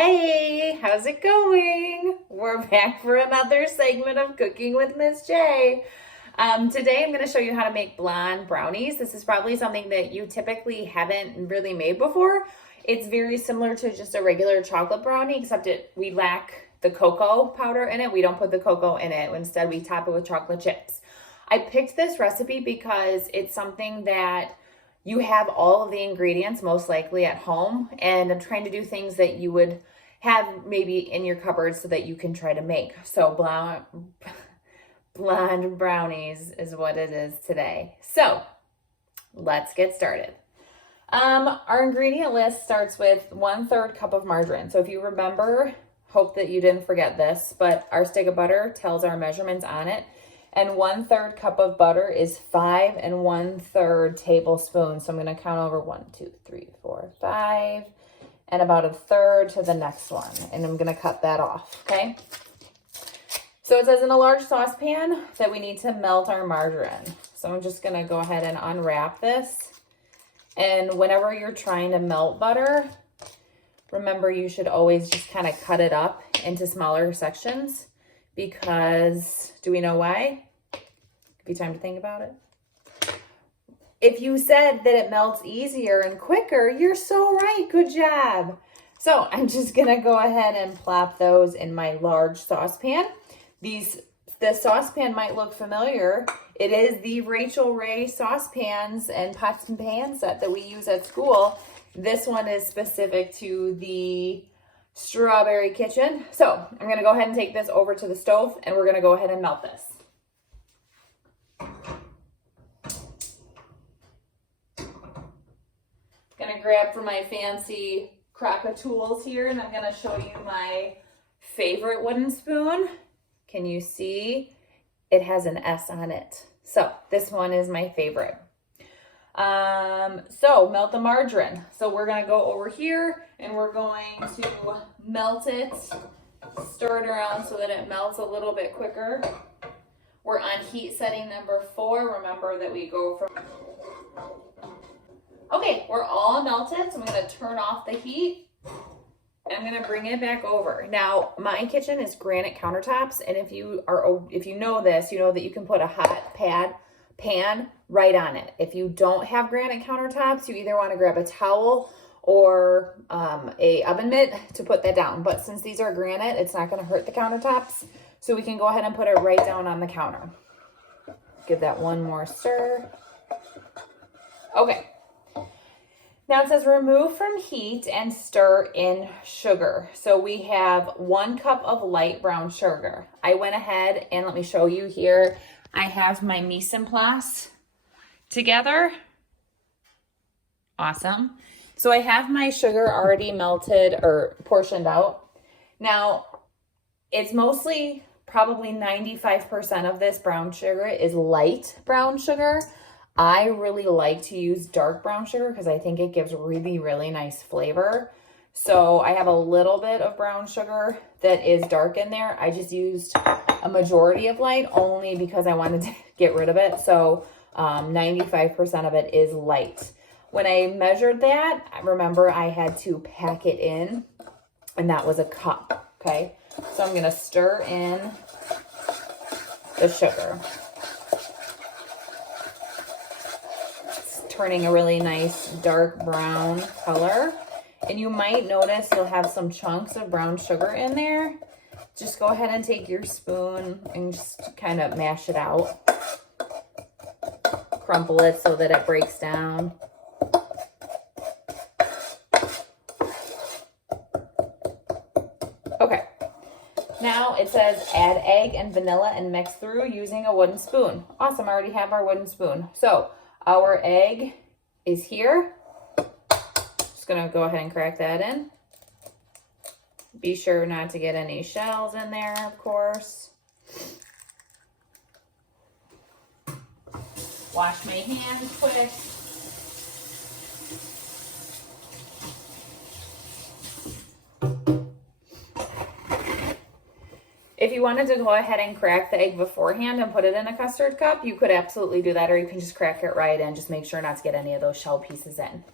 Hey, how's it going? We're back for another segment of Cooking with Miss J. Today I'm going to show you how to make blonde brownies. This is probably something that you typically haven't really made before. It's very similar to just a regular chocolate brownie, except we lack the cocoa powder in it. We don't put the cocoa in it. Instead, we top it with chocolate chips. I picked this recipe because it's something that you have all of the ingredients most likely at home, and I'm trying to do things that you would have maybe in your cupboard so that you can try to make. So blonde brownies is what it is today. So let's get started. Our ingredient list starts with 1/3 cup of margarine. So if you remember, hope that you didn't forget this, but our stick of butter tells our measurements on it. And 1/3 cup of butter is 5 1/3 tablespoons. So I'm going to count over 1, 2, 3, 4, 5, and about 1/3 to the next one. And I'm going to cut that off, okay? So it says in a large saucepan that we need to melt our margarine. So I'm just going to go ahead and unwrap this. And whenever you're trying to melt butter, remember you should always just kind of cut it up into smaller sections. Because, do we know why? Give you time to think about it. If you said that it melts easier and quicker, you're so right. Good job. So I'm just going to go ahead and plop those in my large saucepan. The saucepan might look familiar. It is the Rachel Ray saucepans and pots and pans set that we use at school. This one is specific to the Strawberry Kitchen. So I'm going to go ahead and take this over to the stove, and we're going to go ahead and melt this. Going to grab from my fancy crock tools here, and I'm going to show you my favorite wooden spoon. Can you see? It has an S on it. So this one is my favorite. So melt the margarine. So we're going to go over here and we're going to melt it, stir it around so that it melts a little bit quicker. We're on heat setting number 4. Remember that we go from... Okay, we're all melted. So I'm going to turn off the heat. I'm going to bring it back over. Now, my kitchen is granite countertops. And if you know this, you know that you can put a hot pan right on it. If you don't have granite countertops, you either want to grab a towel or a oven mitt to put that down. But since these are granite, it's not going to hurt the countertops. So we can go ahead and put it right down on the counter. Give that one more stir. Okay. Now it says remove from heat and stir in sugar. So we have 1 cup of light brown sugar. I went ahead and let me show you here. I have my mise en place together. Awesome. So I have my sugar already melted or portioned out. Now, it's mostly probably 95% of this brown sugar is light brown sugar. I really like to use dark brown sugar because I think it gives really, really nice flavor. So I have a little bit of brown sugar that is dark in there. I just used a majority of light only because I wanted to get rid of it. So 95% of it is light. When I measured that, remember I had to pack it in, and that was a cup, okay? So I'm going to stir in the sugar. It's turning a really nice dark brown color. And you might notice you'll have some chunks of brown sugar in there. Just go ahead and take your spoon and just kind of mash it out. Crumple it so that it breaks down. Okay. Now it says add egg and vanilla and mix through using a wooden spoon. Awesome, I already have our wooden spoon. So our egg is here. Gonna go ahead and crack that in. Be sure not to get any shells in there, of course. Wash my hands quick. If you wanted to go ahead and crack the egg beforehand and put it in a custard cup, you could absolutely do that, or you can just crack it right in. Just make sure not to get any of those shell pieces in.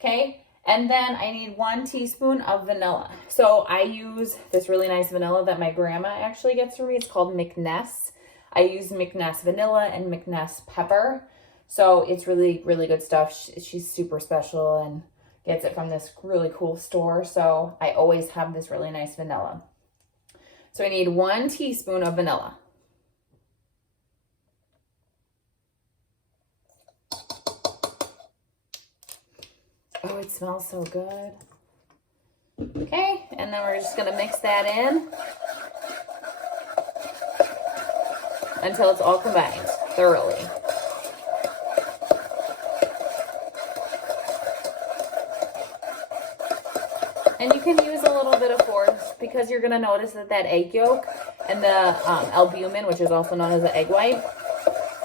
Okay, And then I need 1 teaspoon of vanilla. So I use this really nice vanilla that my grandma actually gets for me. It's called McNess. I use McNess vanilla and McNess pepper. So it's really, really good stuff. She's super special and gets it from this really cool store. So I always have this really nice vanilla. So I need 1 teaspoon of vanilla. Oh, it smells so good. Okay, and then we're just gonna mix that in until it's all combined thoroughly. And you can use a little bit of force because you're gonna notice that that egg yolk and the albumin, which is also known as the egg white,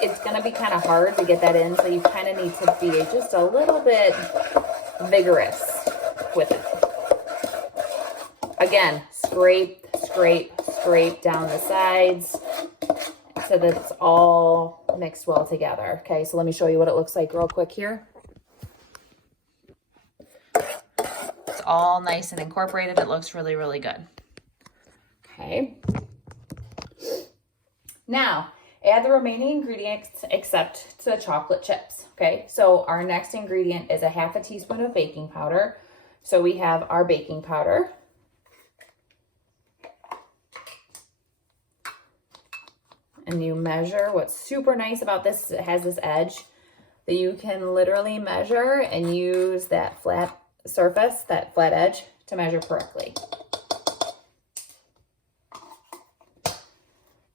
it's gonna be kind of hard to get that in, so you kind of need to be just a little bit vigorous with it. Again, scrape, scrape, scrape down the sides so that it's all mixed well together. Okay, so let me show you what it looks like real quick here. It's all nice and incorporated. It looks really, really good. Okay. Now, add the remaining ingredients except the chocolate chips. Okay, so our next ingredient is a 1/2 teaspoon of baking powder. So we have our baking powder. And you measure. What's super nice about this is it has this edge that you can literally measure and use that flat surface, that flat edge, to measure correctly.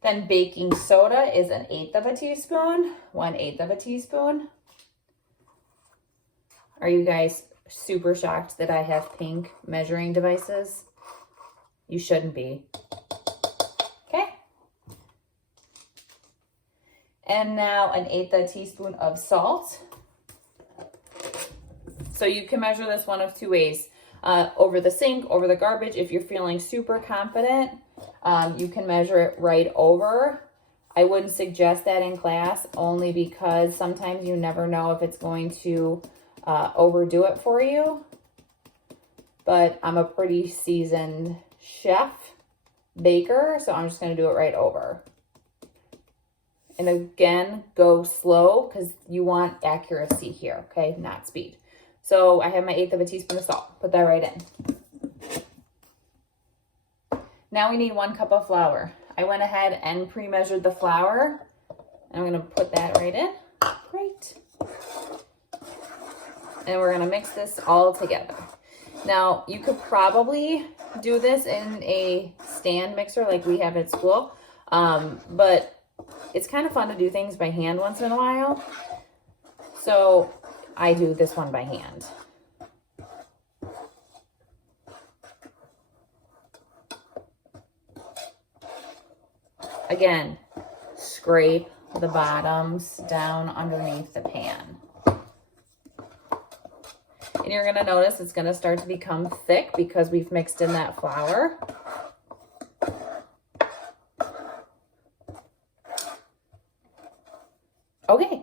Then baking soda is 1/8 teaspoon, 1/8 teaspoon. Are you guys super shocked that I have pink measuring devices? You shouldn't be. Okay. And now 1/8 teaspoon of salt. So you can measure this one of 2 ways. Over the sink, over the garbage. If you're feeling super confident, you can measure it right over. I wouldn't suggest that in class only because sometimes you never know if it's going to overdo it for you. But I'm a pretty seasoned chef, baker, so I'm just going to do it right over. And again, go slow because you want accuracy here, okay? Not speed. So I have my 1/8 teaspoon of salt. Put that right in. Now we need 1 cup of flour. I went ahead and pre-measured the flour. I'm going to put that right in. Great. And we're going to mix this all together. Now, you could probably do this in a stand mixer like we have at school. But it's kind of fun to do things by hand once in a while. So I do this one by hand. Again, scrape the bottoms down underneath the pan. And you're going to notice it's going to start to become thick because we've mixed in that flour. Okay,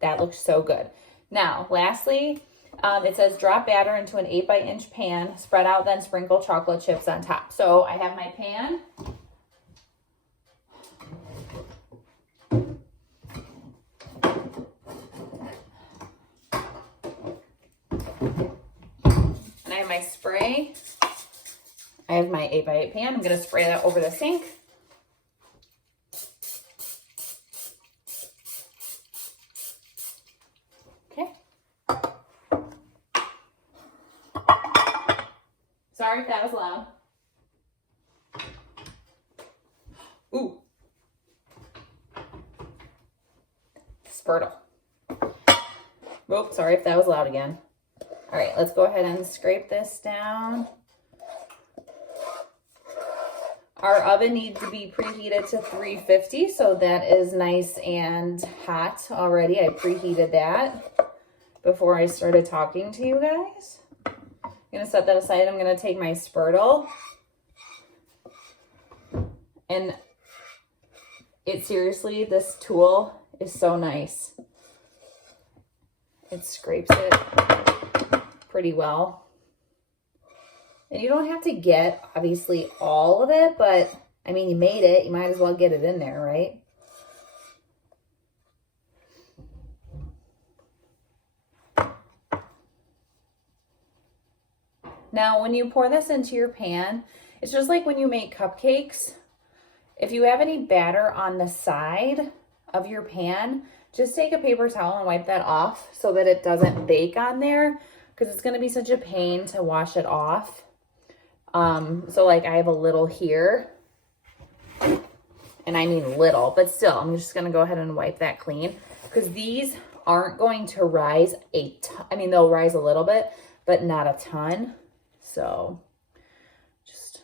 that looks so good. Now, lastly, it says drop batter into an 8-inch pan, spread out, then sprinkle chocolate chips on top. So I have my pan. And I have my spray. I have my 8x8 pan. I'm going to spray that over the sink. Okay. Sorry if that was loud. Ooh. Spurtle. Whoop, sorry if that was loud again. All right, let's go ahead and scrape this down. Our oven needs to be preheated to 350, so that is nice and hot already. I preheated that before I started talking to you guys. I'm gonna set that aside. I'm gonna take my spurtle, and seriously, this tool is so nice. It scrapes it pretty well. And you don't have to get, obviously, all of it, but, I mean, you made it. You might as well get it in there, right? Now, when you pour this into your pan, it's just like when you make cupcakes. If you have any batter on the side of your pan, just take a paper towel and wipe that off so that it doesn't bake on there, because it's going to be such a pain to wash it off. So like I have a little here, and I mean little, but still, I'm just going to go ahead and wipe that clean, because these aren't going to rise a ton. I mean, they'll rise a little bit, but not a ton. So just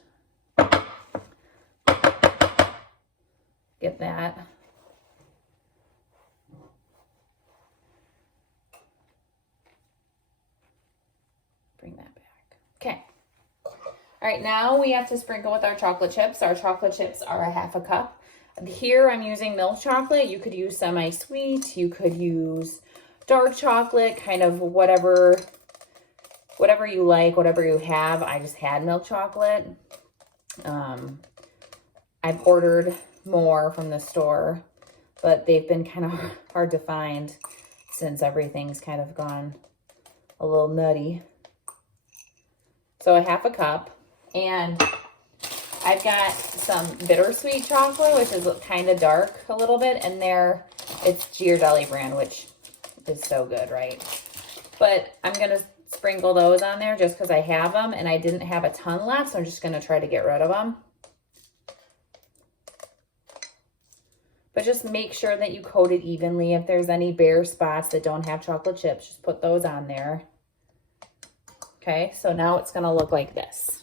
get that. Bring that back. Okay. All right, now we have to sprinkle with our chocolate chips. Our chocolate chips are 1/2 cup. Here I'm using milk chocolate. You could use semi-sweet. You could use dark chocolate, kind of whatever you like, whatever you have. I just had milk chocolate. I've ordered more from the store, but they've been kind of hard to find since everything's kind of gone a little nutty. So 1/2 cup. And I've got some bittersweet chocolate, which is kind of dark a little bit. And there, it's Ghirardelli brand, which is so good, right? But I'm going to sprinkle those on there just because I have them. And I didn't have a ton left, so I'm just going to try to get rid of them. But just make sure that you coat it evenly. If there's any bare spots that don't have chocolate chips, just put those on there. Okay, so now it's going to look like this.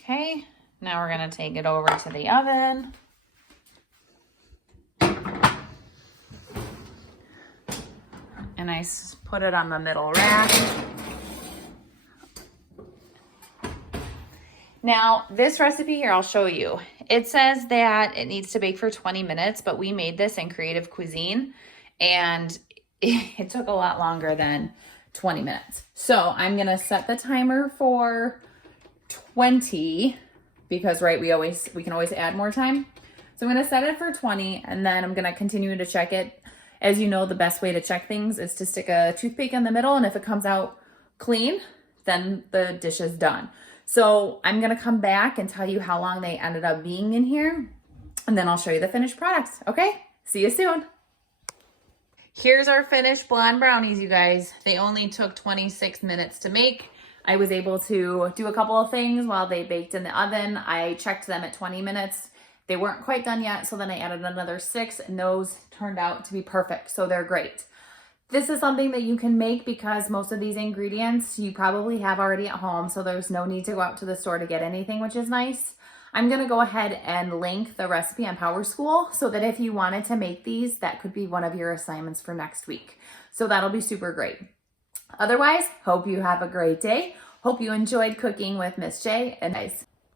Okay, now we're going to take it over to the oven. And I put it on the middle rack. Now, this recipe here, I'll show you. It says that it needs to bake for 20 minutes, but we made this in Creative Cuisine, and it took a lot longer than 20 minutes. So I'm going to set the timer for 20 because, right, we can always add more time. So I'm going to set it for 20, and then I'm going to continue to check it. As you know, the best way to check things is to stick a toothpick in the middle, and if it comes out clean, then the dish is done. So I'm going to come back and tell you how long they ended up being in here, and then I'll show you the finished products. Okay? See you soon. Here's our finished blonde brownies, you guys. They only took 26 minutes to make. I was able to do a couple of things while they baked in the oven. I checked them at 20 minutes. They weren't quite done yet, so then I added another 6, and those turned out to be perfect, so they're great. This is something that you can make because most of these ingredients you probably have already at home, so there's no need to go out to the store to get anything, which is nice. I'm going to go ahead and link the recipe on PowerSchool so that if you wanted to make these, that could be one of your assignments for next week. So that'll be super great. Otherwise, hope you have a great day. Hope you enjoyed cooking with Miss J, and guys.